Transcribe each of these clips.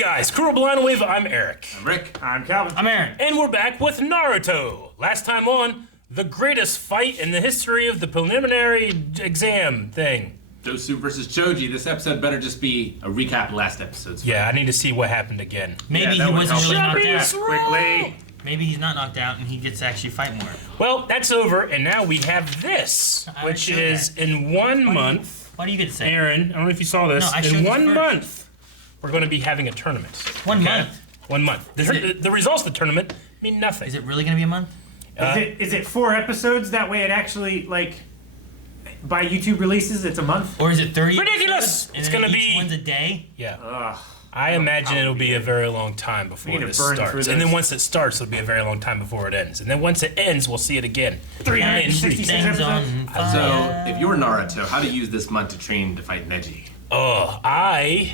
guys, Crew Blind Wave, I'm Eric. I'm Rick. I'm Calvin. I'm Aaron. And we're back with Naruto. Last time on, the greatest fight in the history of the preliminary exam thing. Dosu versus Choji. This episode better just be a recap of last episode's. Yeah, I need to see what happened again. Maybe that he would wasn't help. really knocked Shut out. Quickly. Maybe he's not knocked out and he gets to actually fight more. Well, that's over, and now we have this, I which showed is that. in 1 month. Why do you get to say? Aaron, I don't know if you saw this. No, I showed in this 1 first. month, we're going to be having a tournament. 1 month? 1 month. The results of the tournament mean nothing. Is it really going to be a month? Is it 4 episodes? That way it actually, like, by YouTube releases, it's a month? Or is it 30? Ridiculous! episodes, It's and then gonna each be- one's a day? Yeah. Ugh. I imagine it'll be a very long time before We need to this burn through starts. this. And then once it starts, it'll be a very long time before it ends. And then once it ends, we'll see it again. 366 Things on episodes? fire. So, if you're Naruto, how do you use this month to train to fight Neji? Oh, I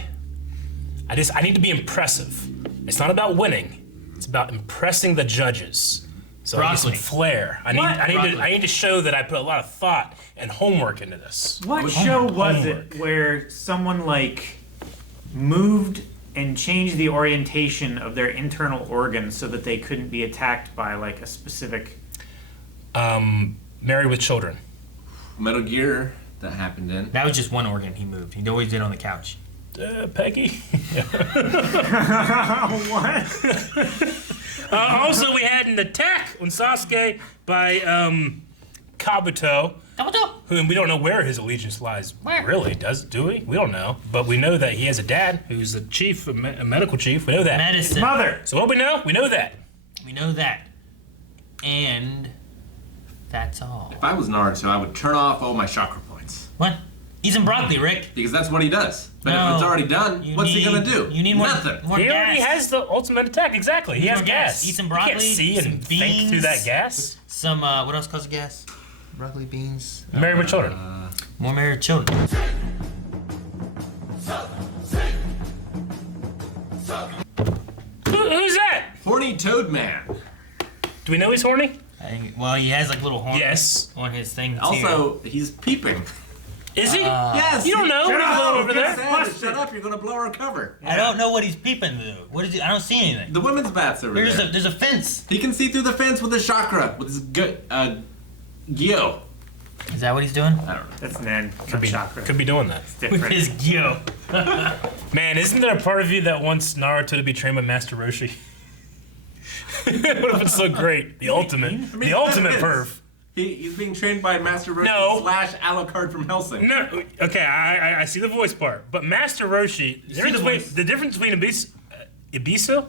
need to be impressive. It's not about winning. It's about impressing the judges. So I need some Broccoli. flair. I Broccoli. need to show that I put a lot of thought and homework into this. What show was Homework. it where someone, like, moved and changed the orientation of their internal organs so that they couldn't be attacked by, like, a specific... Married with Children. Metal Gear, that happened in. That was just one organ he moved. He always did on the couch. Peggy. What? Also, we had an attack on Sasuke by Kabuto. Who, and we don't know where his allegiance lies. Where? Really? Do we? We don't know. But we know that he has a dad who's a chief, a medical chief. We know that. Medicine. Mother! So what we know? We know that. We know that. And that's all. If I was Naruto, I would turn off all my chakra points. What? Eat some broccoli, Rick. Because that's what he does. But No. if it's already done, You what's he need- gonna do? You need more, Nothing. more He gas. already has the ultimate attack. Exactly. He has more gas. gas. Eat some You broccoli, can't see some and think through beans. that gas. Some, what else causes gas? Broccoli, beans. Married with Children. More married children. Who's that? Horny Toad Man. Do we know he's horny? Well, he has like little horns Yes. on his thing. Also, he's peeping. Is he? Yes! You don't know. Shut He's up. going over there. Shut up, you're gonna blow our cover. I don't know what he's peeping through. What is he? I don't see anything. The women's baths over there. There's a fence. He can see through the fence with his chakra, with his Gyo. Is that what he's doing? I don't know. That's Nen. Could be, Chakra. could be doing that. With Different. his gyo. Man, isn't there a part of you that wants Naruto to be trained by Master Roshi? What would have been so great? The ultimate perv. He's being trained by Master Roshi No. / Alucard from Helsing. No, okay, I see the voice part, but Master Roshi, the difference between Ebisu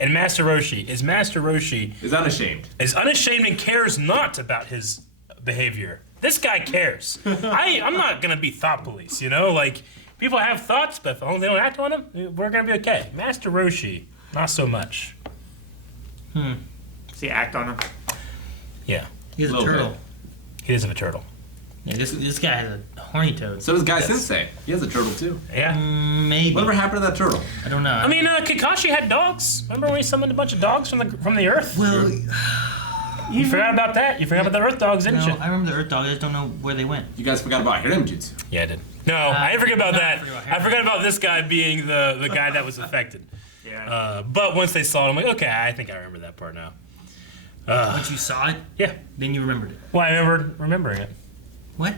and Master Roshi is Master Roshi Is unashamed. is unashamed and cares not about his behavior. This guy cares. I'm not gonna be thought police, you know? Like, people have thoughts, but if they don't act on them, we're gonna be okay. Master Roshi, not so much. See, act on him. Yeah, He's a Little turtle. bit. he is a turtle. Yeah, this guy has a horny toad. So does Guy Sensei. He has a turtle too. Yeah. Maybe. Whatever happened to that turtle? I don't know. I mean, Kakashi had dogs. Remember when he summoned a bunch of dogs from the earth? well, You forgot about that? You forgot about the earth dogs, didn't no, you? I remember the Earth Dog. I just don't know where they went. You guys forgot about Hiram Jutsu. Yeah, I did. No, I didn't forget about no, I that. forgot about I forgot about this guy being the guy that was affected. Yeah. But once they saw it, I'm like, okay, I think I remember that part now. Once you saw it, Yeah. then you remembered it. Well, I remember remembering it. What?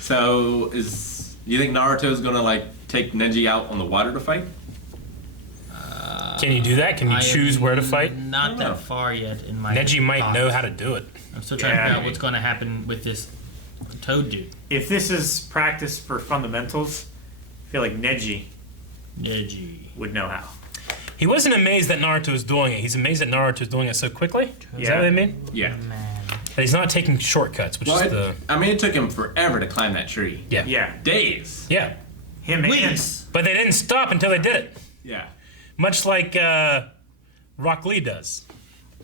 So you think Naruto's gonna like take Neji out on the water to fight? Can you do that? Can you I choose am where to fight? Not know. that far yet in my Neji might thoughts. know how to do it. I'm still trying to Yeah, figure out maybe. what's going to happen with this toad dude. If this is practice for fundamentals, I feel like Neji Neji. would know how. He wasn't amazed that Naruto was doing it. He's amazed that Naruto is doing it so quickly. Is that what I mean? Yeah. Man. That he's not taking shortcuts, which Well, is the... I mean, it took him forever to climb that tree. Yeah. Yeah. Days. Yeah. Him and Please. But they didn't stop until they did it. Yeah. Much like Rock Lee does.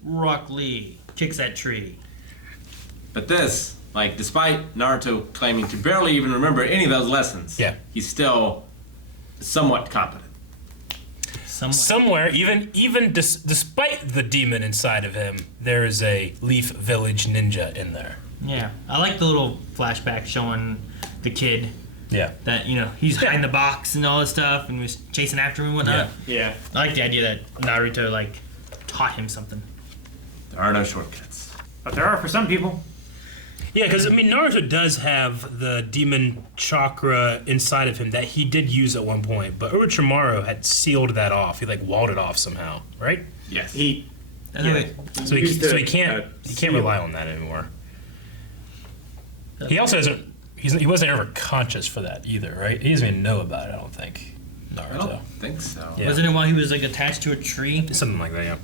Rock Lee kicks that tree. But this, like, despite Naruto claiming to barely even remember any of those lessons, Yeah. he's still somewhat competent. Somewhere, even despite the demon inside of him, there is a Leaf Village ninja in there. Yeah, I like the little flashback showing the kid Yeah. That, he's hiding the box and all this stuff and was chasing after him and whatnot. Yeah. I like the idea that Naruto, taught him something. There are no shortcuts. But there are for some people. Yeah, because, Naruto does have the demon chakra inside of him that he did use at one point, but Orochimaru had sealed that off. He, walled it off somehow, right? Yes. So he can't rely on that anymore. He also doesn't. He wasn't ever conscious for that either, right? He doesn't even know about it. I don't think. Naruto. I don't think so. Yeah. Wasn't it while he was attached to a tree? Something like that. Yeah.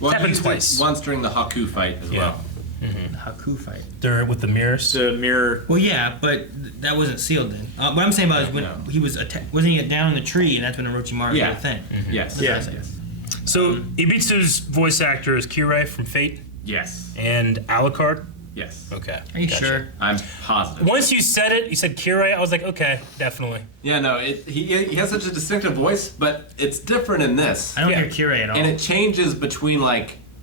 Well, Happened he used it twice. once during the Haku fight as well. The Haku fight. They're with the mirrors. The mirror. Well, yeah, but that wasn't sealed then. What I'm saying about is when he was wasn't he down in the tree, and that's when Orochimaru did a thing. Yes. That's what I'm saying. Yes. So Ibitsu's voice actor is Kirei from Fate Yes. and Alucard. Yes. Okay. Are you Gotcha. sure? I'm positive. Once you said it, you said Kirei. I was like, okay, definitely. Yeah, no, he has such a distinctive voice, but it's different in this. I don't Yeah. hear Kirei at all. And it changes between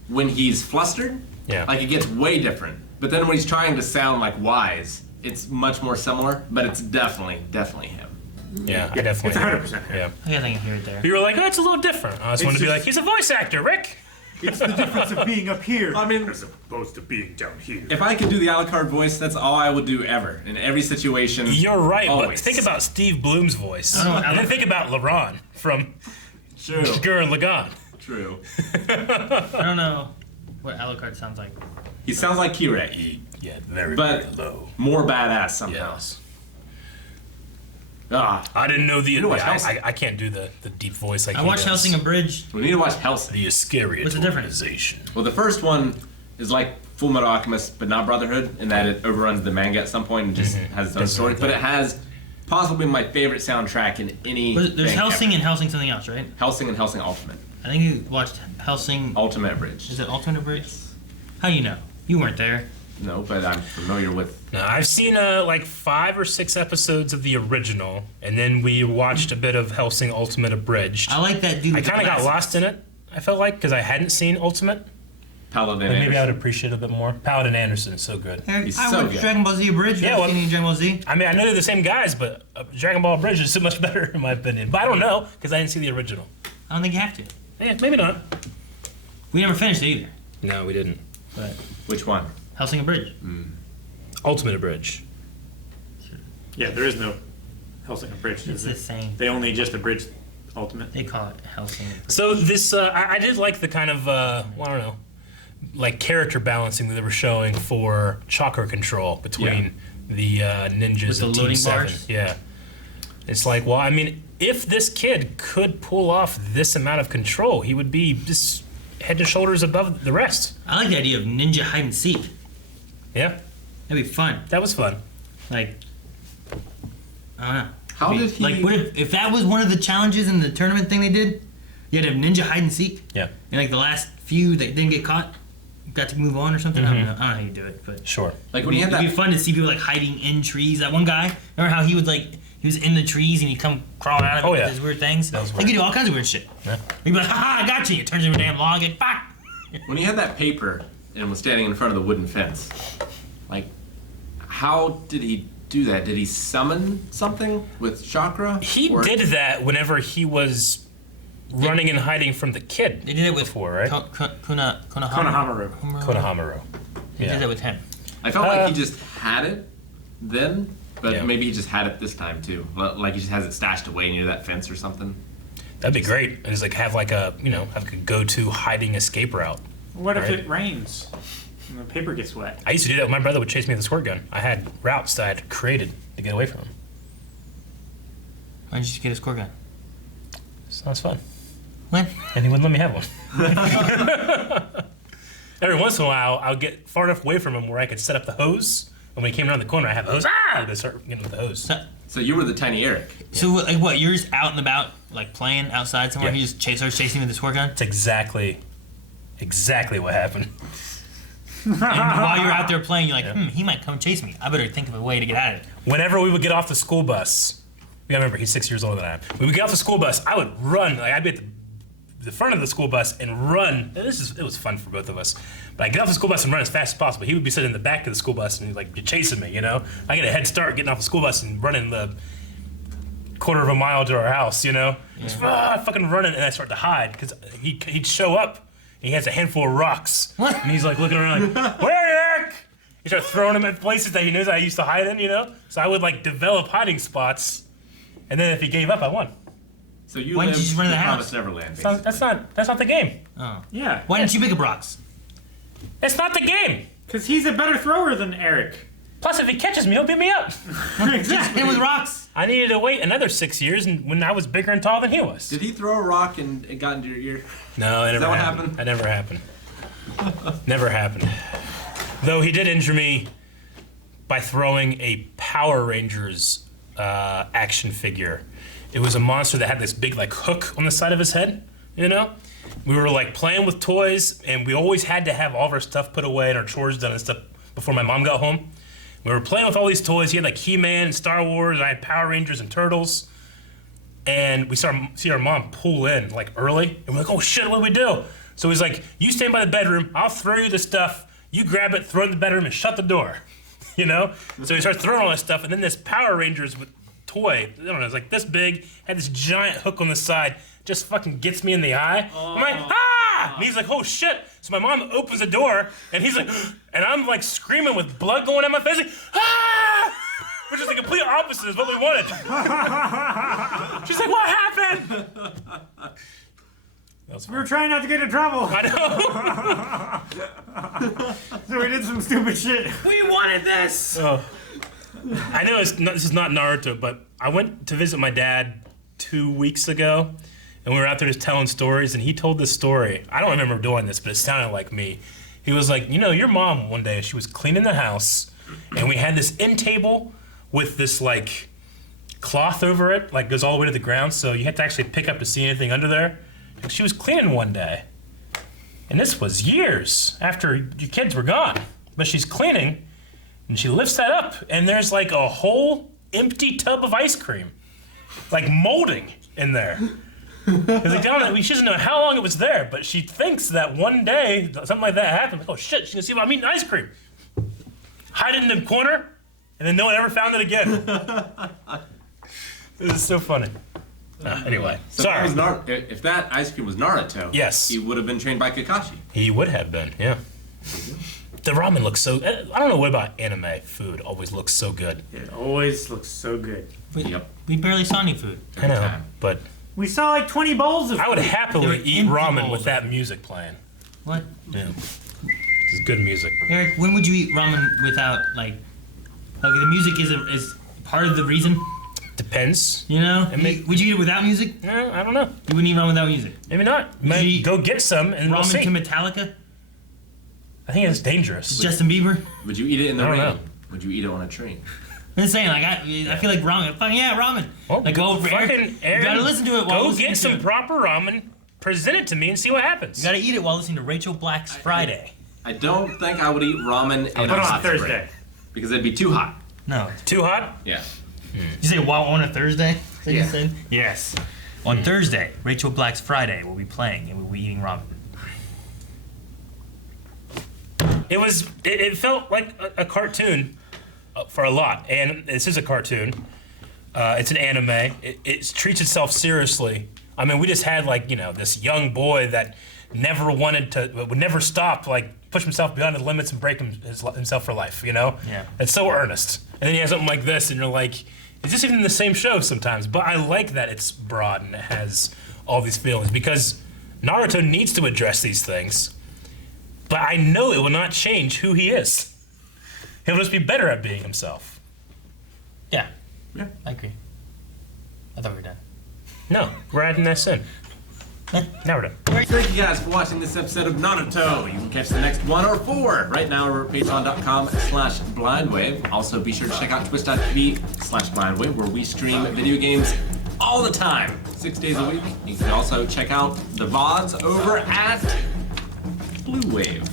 when he's flustered, Yeah. it gets way different. But then when he's trying to sound wise, it's much more similar, but it's definitely him. Yeah, I definitely. It's 100%. Yeah. I guess I can hear it there. You were like, oh, it's a little different. I just wanted to be just- like, he's a voice actor, Rick. It's the difference of being up here I mean, as opposed to being down here. if I could do the Alucard voice, that's all I would do ever in every situation. You're right, but Always. think about Steve Bloom's voice. I don't know, And then think about LeBron from True. Gurren Lagann. True. I don't know what Alucard sounds like. He sounds like Kirei, Yeah, very, But- very low. more badass somehow. Yes. Ah, I didn't know the. You know what, I, Hellsing? I can't do the deep voice like I he watched does. Hellsing Abridged. we need to watch Hellsing. The Iscariot What's the difference? organization. Well, the first one is like Full Metal Alchemist, but not Brotherhood, in that it overruns the manga at some point and just has its own Does story. own But thing. it has possibly my favorite soundtrack in any. There's thing Hellsing ever. and Hellsing something else, right? Hellsing and Hellsing Ultimate. I think you watched Hellsing. Ultimate Abridged. Is it Ultimate Abridged? How do you know? You weren't there. No, but I'm familiar with. Now, I've seen 5 or 6 episodes of the original, and then we watched a bit of Hellsing Ultimate Abridged. I like that dude. I with the kind of got glasses. lost in it, I felt like, because I hadn't seen Ultimate. Paladin. But maybe I would Anderson. appreciate it a bit more. Paladin Anderson is so good. He's I so watched good. Dragon Ball Z Abridged. Yeah, Yeah, well- Dragon Ball Z. I mean, I know they're the same guys, but Dragon Ball Abridged is so much better, in my opinion. But I don't know, because I didn't see the original. I don't think you have to. Yeah, maybe not. We never finished it either. No, we didn't. But Which one? Hellsing Abridged. Ultimate Abridged. Yeah, there is no Hellsing Abridged. It's Is the same. They only just abridged Ultimate. They call it Hellsing. So this, I did like the kind of, I don't know, character balancing that they were showing for chakra control between the ninjas With the and Team loading 7. bars? Yeah. It's like, well, I mean, if this kid could pull off this amount of control, he would be just head to shoulders above the rest. I like the idea of ninja hide and seek. Yeah, That'd be fun. that was fun. Like, I don't know. How did he? Like, what if that was one of the challenges in the tournament thing they did? You had to have ninja hide and seek, Yeah, and the last few that didn't get caught got to move on or something. I don't know how you do it, but sure. Like when you had it'd be that. fun to see people hiding in trees. That one guy, remember how he was in the trees and he'd come crawling out of it Oh, with yeah. his weird things? That was He weird. could do all kinds of weird shit. Yeah. He'd be like, ha, I got you. It turns into a damn log and fuck. When he had that paper and was standing in front of the wooden fence, how did he do that? Did he summon something with chakra? He Or- did that whenever he was running and hiding from the kid. They did it with before, right? Konohamaru. Konohamaru. Konohamaru. They Yeah. did that with him. I felt like he just had it then, but Yeah. maybe he just had it this time too. Like he just has it stashed away near that fence or something. That'd be great. And just have have a go-to hiding escape route. What if Right. it rains and the paper gets wet? I used to do that when my brother would chase me with a squirt gun. I had routes that I had created to get away from him. Why did you just get a score gun? Sounds fun. When? And he wouldn't let me have one. Every once in a while, I'll get far enough away from him where I could set up the hose. And when he came around the corner, I have the hose. Ah! I'd start getting with the hose. So you were the tiny Eric. So what? You're just out and about, playing outside somewhere. Yeah. You just starts chasing you with the squirt gun. That's exactly what happened. And while you're out there playing, you're like, he might come chase me. I better think of a way to get out of it. Whenever we would get off the school bus, you gotta remember he's 6 years older than I am. We would get off the school bus, I would run. I'd be at the the front of the school bus and run. It was fun for both of us. But I get off the school bus and run as fast as possible. He would be sitting in the back of the school bus and he's like chasing me, you know? I get a head start getting off the school bus and running the quarter of a mile to our house, you know? Just fucking running, and I start to hide because he'd show up. And he has a handful of rocks. What? And he's like looking around like, where are you, Eric? He started throwing them at places that he knows I used to hide in, you know? So I would like develop hiding spots. And then if he gave up, I won. So you Why live didn't you just run in the in house? Promised Neverland. That's not the game. Oh. Yeah. Why didn't you pick up rocks? It's not the game. Because he's a better thrower than Eric. Plus, if he catches me, he'll beat me up. Exactly. Hit with rocks. I needed to wait another 6 years, and when I was bigger and tall than he was. Did he throw a rock and it got into your ear? No, it never that what happened. happened? That never happened. Never happened. Though he did injure me by throwing a Power Rangers action figure. It was a monster that had this big like hook on the side of his head, you know? We were like playing with toys, and we always had to have all of our stuff put away and our chores done and stuff before my mom got home. We were playing with all these toys. He had like He-Man and Star Wars, and I had Power Rangers and Turtles. And we see our mom pull in like early, and we're like, oh shit, what do we do? So he's like, you stand by the bedroom, I'll throw you the stuff, you grab it, throw it in the bedroom, and shut the door. You know? So he starts throwing all this stuff, and then this Power Rangers toy, I don't know, it's like this big, had this giant hook on the side, just fucking gets me in the eye. I'm like, ah! And he's like, oh shit. So my mom opens the door, and he's like, and I'm like screaming with blood going down my face, like, ah! Which is the complete opposite of what we wanted. She's like, what happened? We were trying not to get in trouble. I know. So we did some stupid shit. We wanted this. Oh. I know this is not Naruto, but I went to visit my dad 2 weeks ago, and we were out there just telling stories, and he told this story. I don't remember doing this, but it sounded like me. He was like, you know, your mom one day, she was cleaning the house, and we had this end table with this like cloth over it, like goes all the way to the ground, so you had to actually pick up to see anything under there. And she was cleaning one day, and this was years after your kids were gone, but she's cleaning, and she lifts that up, and there's like a whole empty tub of ice cream, like molding in there. Because she doesn't know how long it was there, but she thinks that one day something like that happened. Like, oh shit, she's gonna see if I'm eating ice cream. Hide it in the corner, and then no one ever found it again. This is so funny. Anyway, So sorry. if that ice cream was Naruto, Yes. he would have been trained by Kakashi. He would have been, yeah. The ramen looks so. I don't know what about anime food always looks so good. It always looks so good. Yep. We barely saw any food. I know, time. but We saw like 20 bowls of I would food. They happily were eat empty ramen bowls. with that music playing. What? Yeah, it's good music. Eric, when would you eat ramen without like the music is part of the reason? Depends. You know? It Would you eat it without music? No, I don't know. You wouldn't eat ramen without music. Maybe not. Maybe you eat go get some and we'll Ramen see. to Metallica? I think it's dangerous. Justin Bieber? Would you eat it in the I don't rain? know. Would you eat it on a train? I'm just saying, like I feel like ramen. Fucking yeah, ramen. Well, like go over fucking Eric. Aaron, You gotta listen to it while Go listening get to some it. proper ramen, present it to me, and see what happens. You gotta eat it while listening to Rachel Black's Friday. I don't think I would eat ramen in Put a it on hot Thursday. spring, because it'd be too hot. No. Too hot? Yeah. You say wow on a Thursday? Is that what you Yeah. said? Yes. On Thursday, Rachel Black's Friday, we'll be playing and we'll be eating ramen. It felt like a cartoon for a lot, and this is a cartoon. It's an anime. It treats itself seriously. I mean, we just had like this young boy that never would never stop, like push himself beyond his limits and break himself for life. Yeah. It's so earnest. And then you have something like this, and you're like, is this even the same show sometimes? But I like that it's broad and it has all these feelings because Naruto needs to address these things. But I know it will not change who he is. He'll just be better at being himself. Yeah. Yeah. I agree. I thought we were done. No, we're adding this in. Now we're done. Thank you guys for watching this episode of Naruto. You can catch the next 1 or 4 right now over at patreon.com/blindwave. Also, be sure to check out twitch.tv/blindwave, where we stream video games all the time, 6 days a week. You can also check out the VODs over at Blue Wave.